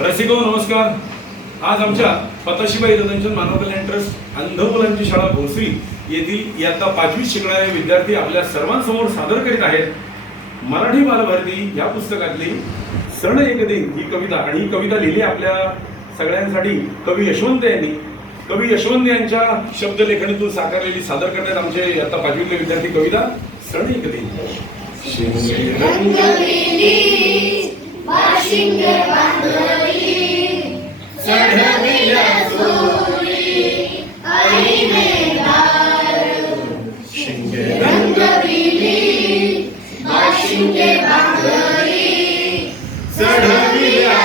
रसिको नमस्कार. आज आमच्या पताशीबाई ददनचंद मानव कल्याण ट्रस्ट अंध मुलांची शाळा भोसरी येथील इयत्ता पाचवीत शिकणारे विद्यार्थी आपल्या सर्वांसमोर सादर करीत आहेत. मराठी बालभारती या पुस्तकातली सण एक दिन ही कविता आणि ही कविता लिहिली आपल्या सगळ्यांसाठी कवी यशवंत यांनी. कवी यशवंत यांच्या शब्दलेखणीतून साकारलेली सादर करण्यात आमचे आता पाचवीतले विद्यार्थी कविता सण एक दिन. शिंगे रंग रंगविली वाशिंग बांधली चढविल्या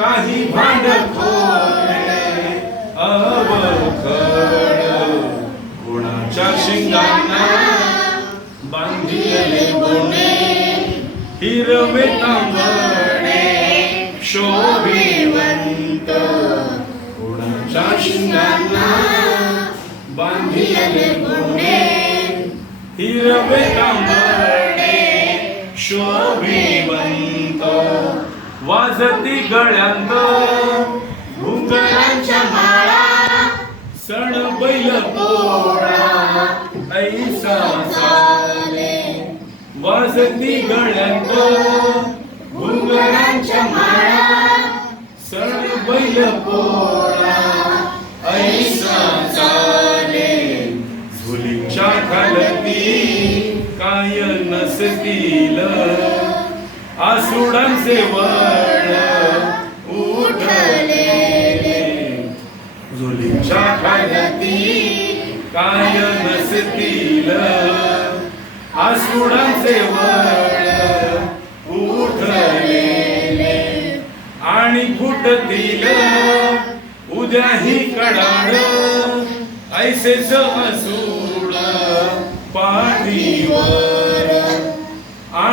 काही भांड कोणे अवघड शिंगांना बांधिले बोने हिरवे तांबडे शोभिवंत. कोणाच्या शिंगांना बांधिले बोने हिरवे तांबडे शोभिवंत. वाजती गळ्यांत. घुंगरांच्या माळा. सण बैल पोळा. ऐसा वाजती गळ्यांत. घुंगरांच्या माळा. सण बैल पोळा. ऐसा चाले. झुलीच्या खालती काय नसतील. आसुडांचे वळ उठलेले. झुलीच्या खालती काय नसतील. आसुडांचे वळ उठलेले. आणि फुटतील उद्याही कडाड ऐसेच असूड पाठीवर.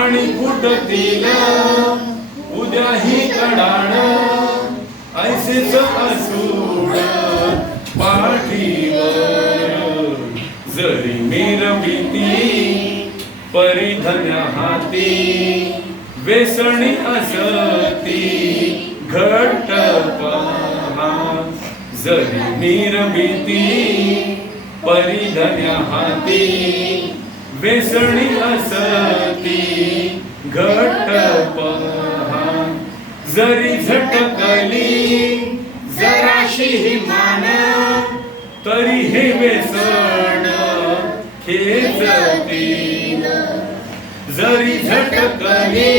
पाणी फुटतील. उद्याही कडाण ऐसेच असूड पाठीवर. जरी मिरविती परिधन्या हाती वेसणी असती घट पहा. जरी मिरविती परिधन्या हाती वेसणी असती घट्ट पहा. जरी झटकली जराशी मान तरी हे वेसण खेचतील जरी झटकली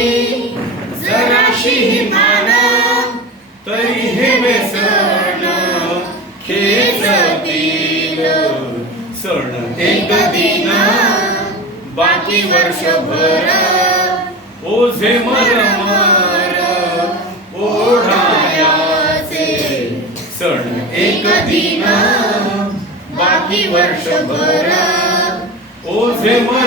जराशी मान तरी हे वेसण खेचतील सण एक दिन बाकी वर्षभर ओझे मर ओढायाचे. सण एक दिन बाकी वर्षभर ओझे मर